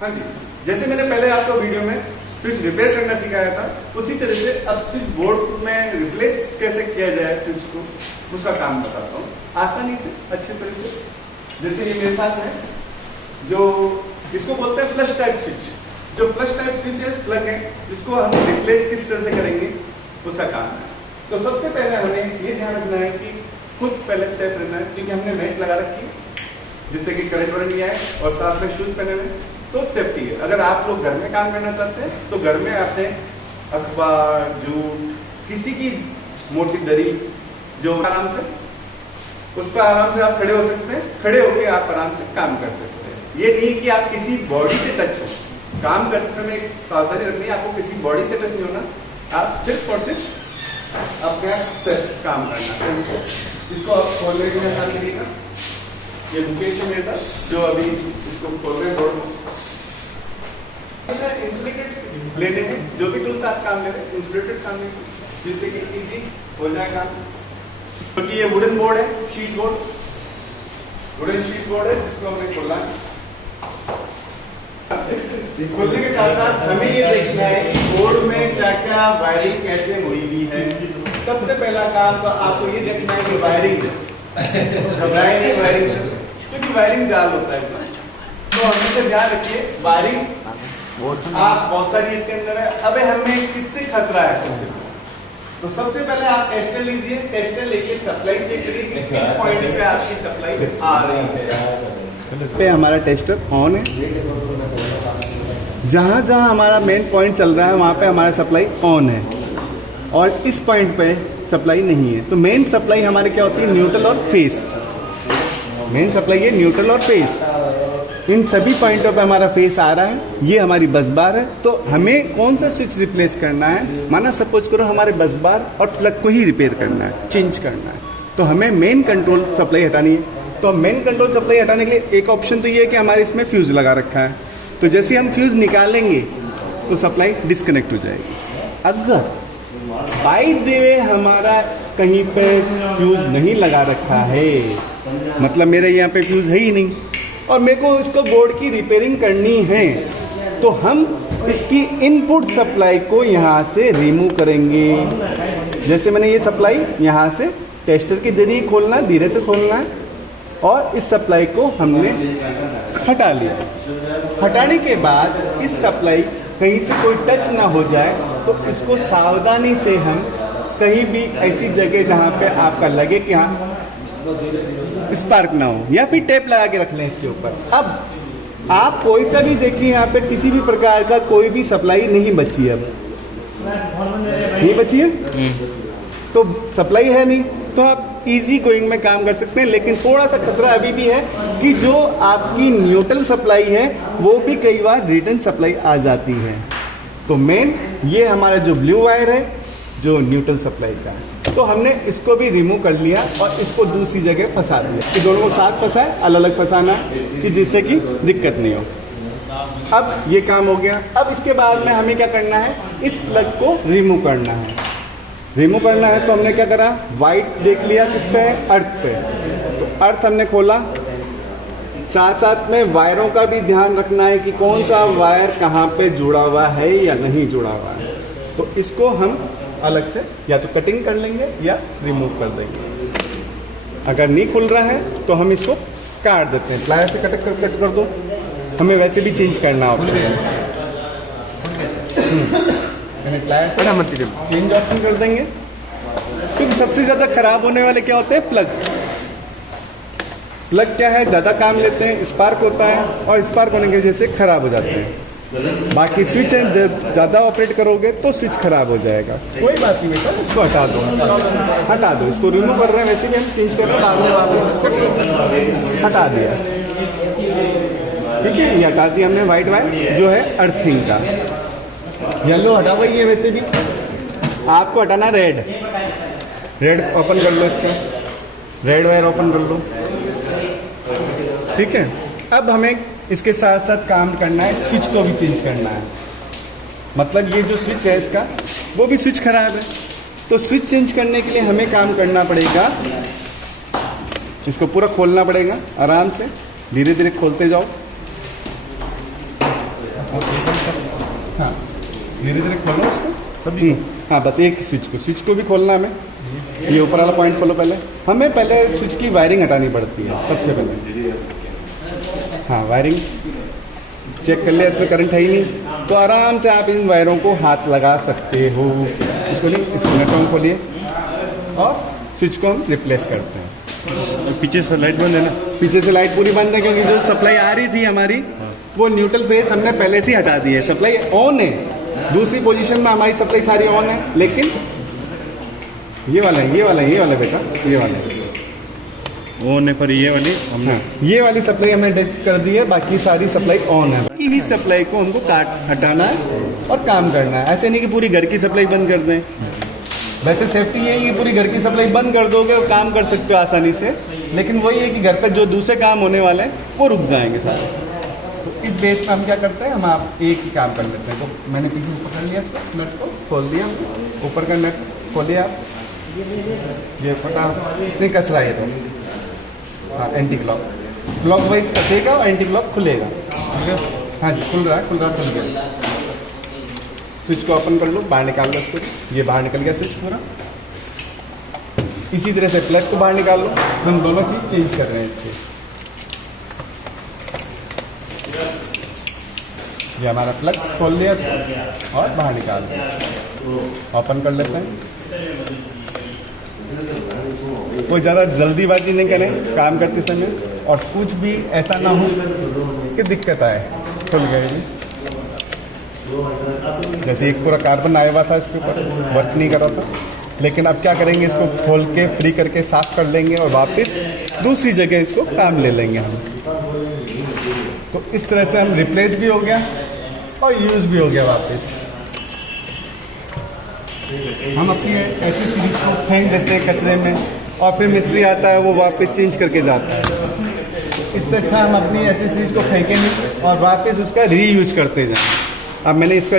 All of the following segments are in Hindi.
हाँ जी, जैसे मैंने पहले आपको वीडियो में स्विच रिपेयर करना सिखाया था, उसी तरह से अब स्विच बोर्ड में रिप्लेस कैसे किया जाए स्विच को, उसका काम बताता हूँ आसानी से, अच्छे तरह से। जैसे ये मेरे साथ है, जो इसको बोलते हैं फ्लश टाइप स्विच। जो फ्लश टाइप स्विच है, प्लग है, इसको हम रिप्लेस किस तरह से करेंगे, उसका काम है। तो सबसे पहले हमें ये ध्यान रखना है कि खुद पहले सेफ रहना है, क्योंकि हमने मेट लगा रखी है जिससे कि करंट वरंट नहीं आए, और साथ में शूज पहने हुए, तो सेफ्टी है। अगर आप लोग घर में काम करना चाहते हैं तो घर में अपने अखबार, जूट, किसी की मोटी दरी जो आराम से, उस पर आराम से आप खड़े हो सकते हैं, खड़े होकर आप आराम से काम कर सकते हैं। ये नहीं कि आप किसी बॉडी से टच हो, काम करते समय सावधानी रखनी है, आपको किसी बॉडी से टच नहीं होना, आप सिर्फ और सिर्फ अपने काम करना है। इसको आप खोलने के लिए काम करिएगा। ये मुकेश है मेरे साथ जो अभी इसको खोल रहे हैं बोर्ड। इंसुलेटेड लेने हैं, जो भी टूल्स आप काम ले रहे हैं इंसुलेटेड काम लेंगे, जिससे कि इजी हो जाए काम। क्योंकि ये वुडन बोर्ड है, sheet board, wooden sheet board है, जिसको हमने खोलना है। खोलने के साथ साथ हमें ये देखना है कि बोर्ड में क्या क्या वायरिंग कैसे हुई हुई है। सबसे पहला काम तो आपको ये देखना है कि वायरिंग घबराए नहीं वायरिंग से, क्योंकि वायरिंग जाल होता है, तो हमेशा ध्यान रखिए वायरिंग आप बहुत सारी इसके अंदर है। अबे हमें किससे खतरा है सबसे पहले, तो सबसे पहले आप टेस्टर लीजिए, टेस्टर लेके सप्लाई चेक करिए कि किस पॉइंट पे आपकी सप्लाई आ रही है। पे हमारा टेस्टर ऑन है, जहां जहां हमारा मेन पॉइंट चल रहा है वहां पे हमारा सप्लाई ऑन है, और इस पॉइंट पे सप्लाई नहीं है। तो मेन सप्लाई हमारे क्या होती है, न्यूट्रल और फेस। मेन सप्लाई है न्यूट्रल और फेस। इन सभी पॉइंटों पे हमारा फेस आ रहा है, ये हमारी बस बार है। तो हमें कौन सा स्विच रिप्लेस करना है, माना सपोज करो हमारे बस बार और प्लग को ही रिपेयर करना है, चेंज करना है, तो हमें मेन कंट्रोल सप्लाई हटानी है। तो मेन कंट्रोल सप्लाई हटाने के लिए एक ऑप्शन तो ये है कि हमारे इसमें फ्यूज लगा रखा है, तो जैसे हम फ्यूज निकालेंगे तो सप्लाई डिस्कनेक्ट हो जाएगी। अगर बाय द वे हमारा कहीं पे फ्यूज नहीं लगा रखा है, मतलब मेरे यहाँ पे फ्यूज है ही नहीं और मेरे को इसको बोर्ड की रिपेयरिंग करनी है, तो हम इसकी इनपुट सप्लाई को यहाँ से रिमूव करेंगे। जैसे मैंने ये सप्लाई यहाँ से टेस्टर के जरिए खोलना है, धीरे से खोलना है, और इस सप्लाई को हमने हटा लिया। हटाने के बाद इस सप्लाई कहीं से कोई टच ना हो जाए, तो इसको सावधानी से हम कहीं भी ऐसी जगह जहाँ पे आपका लगे कि हाँ स्पार्क ना हो, या फिर टेप लगा के रख लें इसके ऊपर। अब आप कोई सा भी देखिए, यहाँ पे किसी भी प्रकार का कोई भी सप्लाई नहीं बची है, अब नहीं बची है, तो सप्लाई है नहीं, तो आप इजी गोइंग में काम कर सकते हैं। लेकिन थोड़ा सा खतरा अभी भी है कि जो आपकी न्यूट्रल सप्लाई है वो भी कई बार रिटर्न सप्लाई आ जाती है। तो मेन ये हमारा जो ब्लू वायर है जो न्यूट्रल सप्लाई का है, तो हमने इसको भी रिमूव कर लिया और इसको दूसरी जगह फंसा दिया कि दोनों को साथ फंसाए, अलग अलग फंसाना है कि जिससे कि दिक्कत नहीं हो। अब ये काम हो गया। अब इसके बाद में हमें क्या करना है, इस प्लग को रिमूव करना है। रिमूव करना है तो हमने क्या करा, वाइट देख लिया किस पे है, अर्थ पे, तो अर्थ हमने खोला। साथ साथ में वायरों का भी ध्यान रखना है कि कौन सा वायर कहाँ पे जुड़ा हुआ है या नहीं जुड़ा हुआ है, तो इसको हम अलग से या तो कटिंग कर लेंगे या रिमूव कर देंगे। अगर नहीं खुल रहा है तो हम इसको काट देते हैं, प्लायर से कट कर दो, हमें वैसे भी चेंज करना ऑप्शन है, प्लायर से चेंज ऑप्शन कर देंगे। क्योंकि सबसे ज़्यादा खराब होने वाले क्या होते हैं, प्लग क्या है, ज़्यादा काम लेते हैं, स्पार्क होता है, और स्पार्क होने की वजह से खराब हो जाते हैं। बाकी स्विच है, जब ज़्यादा ऑपरेट करोगे तो स्विच खराब हो जाएगा। कोई बात नहीं है, तो इसको हटा दो, इसको रिमूव कर रहे हैं, वैसे भी हम चेंज कर रहे हैं, बाद में वापस हटा दिया। ठीक है, ये हटा दिया हमने वाइट वायर जो है अर्थिंग का। येलो हटा हुआ ही है, वैसे भी आपको हटाना रेड ओपन कर लो, इसका रेड वायर ओपन कर लो। ठीक है, अब हमें इसके साथ साथ काम करना है, स्विच को भी चेंज करना है। मतलब ये जो स्विच है इसका, वो भी स्विच खराब है, तो स्विच चेंज करने के लिए हमें काम करना पड़ेगा, इसको पूरा खोलना पड़ेगा, आराम से धीरे धीरे खोलते जाओ। हाँ धीरे धीरे खोलो उसको सभी। हाँ बस एक स्विच को भी खोलना है हमें। ये ऊपर वाला पॉइंट खोलो पहले। हमें पहले स्विच की वायरिंग हटानी पड़ती है सबसे पहले। हाँ वायरिंग चेक कर लिया, इसमें करंट है ही नहीं, तो आराम से आप इन वायरों को हाथ लगा सकते हो। इसको नहीं, इसको नेटवर्क खोलिए और स्विच को हम रिप्लेस करते हैं। पीछे से लाइट बंद है ना? पीछे से लाइट पूरी बंद है, क्योंकि जो सप्लाई आ रही थी हमारी वो न्यूट्रल फेस हमने पहले से ही हटा दी है। सप्लाई ऑन है, दूसरी पोजीशन में हमारी सप्लाई सारी ऑन है, लेकिन ये वाला बेटा, ये वाला ऑन है, पर ये वाली हमने ये वाली सप्लाई हमने डिस कर दी है, बाकी सारी सप्लाई ऑन है। बाकी ही सप्लाई को हमको हटाना है और काम करना है। ऐसे नहीं कि पूरी घर की सप्लाई बंद कर दें। वैसे सेफ्टी ये है कि पूरी घर की सप्लाई बंद कर दोगे और काम कर सकते हो आसानी से, लेकिन वही है कि घर पे जो दूसरे काम होने वाले हैं वो रुक जाएंगे सारे। तो इस बेस पर हम क्या करते हैं, हम आप एक ही काम कर लेते हैं। तो मैंने पीछे से पकड़ लिया, इसको नट को खोल दिया, ऊपर का नट खोलिए आप, ये फटा नहीं कस रहा है तो हाँ एंटी क्लॉक वाइज कसेगा और एंटी क्लॉक खुलेगा। ठीक है, हाँ जी खुल रहा खुल गया। स्विच को ओपन कर लो, बाहर निकाल लो इसको, ये बाहर निकल गया स्विच पूरा। इसी तरह से प्लग को बाहर निकाल लो। हम दोनों चीज चेंज कर रहे हैं इसके। ये हमारा प्लग खोल लिया इसको और बाहर निकाल दिया। ओपन कर लेते हैं। कोई ज़्यादा जल्दीबाजी नहीं करें काम करते समय, और कुछ भी ऐसा ना हो कि दिक्कत आए। खुल गए जी, जैसे एक पूरा कार्बन आया हुआ था इसके ऊपर, वर्क नहीं कर रहा था, लेकिन अब क्या करेंगे, इसको खोल के फ्री करके साफ कर लेंगे और वापस दूसरी जगह इसको काम ले लेंगे हम। तो इस तरह से हम रिप्लेस भी हो गया और यूज़ भी हो गया वापस। हम अपनी ऐसी सीरीज को फेंक देते हैं कचरे में, और फिर मिस्त्री आता है वो वापस चेंज करके जाता है। इससे अच्छा हम अपनी ऐसी सीरीज को फेंकें नहीं और वापस उसका रीयूज करते जाएं। अब मैंने इसका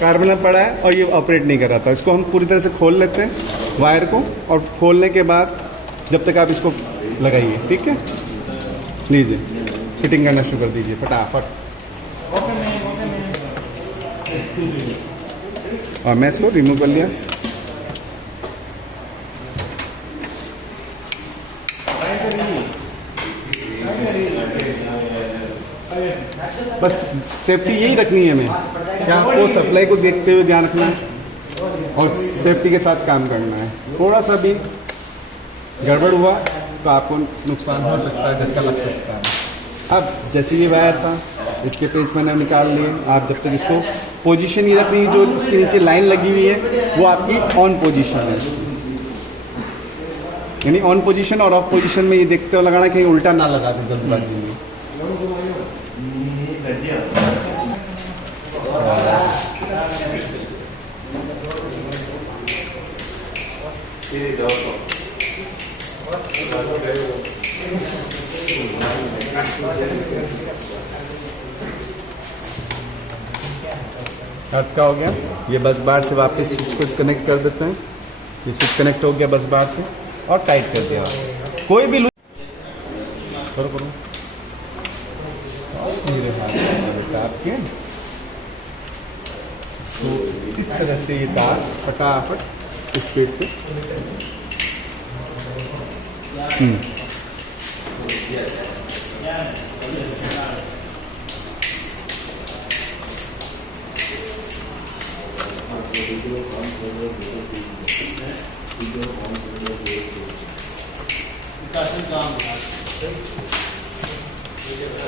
कार्बन पड़ा है और ये ऑपरेट नहीं कर रहा था, इसको हम पूरी तरह से खोल लेते हैं वायर को, और खोलने के बाद जब तक आप इसको लगाइए, ठीक है, लीजिए फिटिंग करना शुरू कर दीजिए फटाफट। और मैं इसको रिमूव कर लिया। बस सेफ्टी यही रखनी है हमें, क्या आपको सप्लाई को देखते हुए ध्यान रखना है और सेफ्टी के साथ काम करना है। थोड़ा सा भी गड़बड़ हुआ तो आपको नुकसान हो सकता है, झटका लग सकता है। अब जैसे ये वायर था, इसके पेज मैंने निकाल लिए। आप जब तक इसको पोजीशन ये रखनी, जो इसके नीचे लाइन लगी हुई है वो आपकी ऑन पोजीशन है, यानी ऑन पोजीशन और ऑफ पोजीशन में ये देखते हो लगाना, कहीं उल्टा ना लगा दे जल्दबाजी में। अर्थ का हो गया। ये बस बार से वापस स्विच को कनेक्ट कर देते हैं। ये स्विच कनेक्ट हो गया बस बार से और टाइट कर दिया। कोई भी करो मेरे हाथ आपके, तो इस तरह से ये तार फटाफट स्पीड से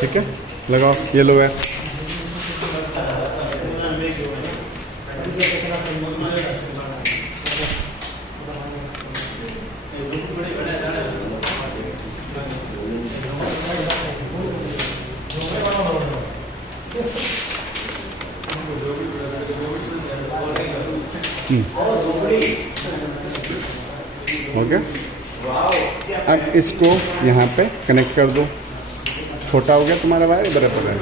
ठीक है, लगाओ ये लो है। हो गया। अब इसको यहाँ पे कनेक्ट कर दो। छोटा हो गया तुम्हारा वायर, बराबर है।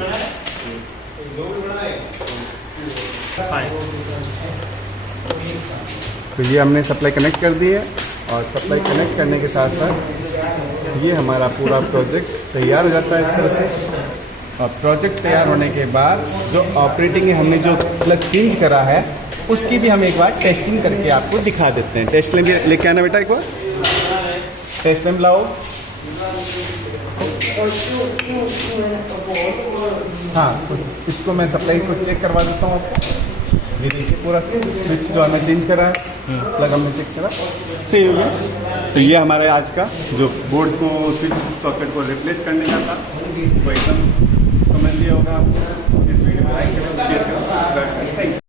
तो ये हमने सप्लाई कनेक्ट कर दी है, और सप्लाई कनेक्ट करने के साथ साथ ये हमारा पूरा प्रोजेक्ट तैयार हो जाता है इस तरह से। और प्रोजेक्ट तैयार होने के बाद जो ऑपरेटिंग है, हमने जो प्लग चेंज करा है उसकी भी हम एक बार टेस्टिंग करके आपको दिखा देते हैं। टेस्ट लेके आना बेटा, एक बार टेस्ट लैंप लाओ। हाँ, तो इसको मैं सप्लाई को चेक करवा देता हूँ आपको। ये देखिए पूरा स्विच जो हमने चेंज करा है, प्लग हमने चेक करा, सही हो गया। तो ये हमारे आज का जो बोर्ड को स्विच सॉकेट को रिप्लेस करने का था, वो एकदम समझ लिया होगा आपको। इस वीडियो को लाइक करें, शेयर करें, सब्सक्राइब करें। Thank you.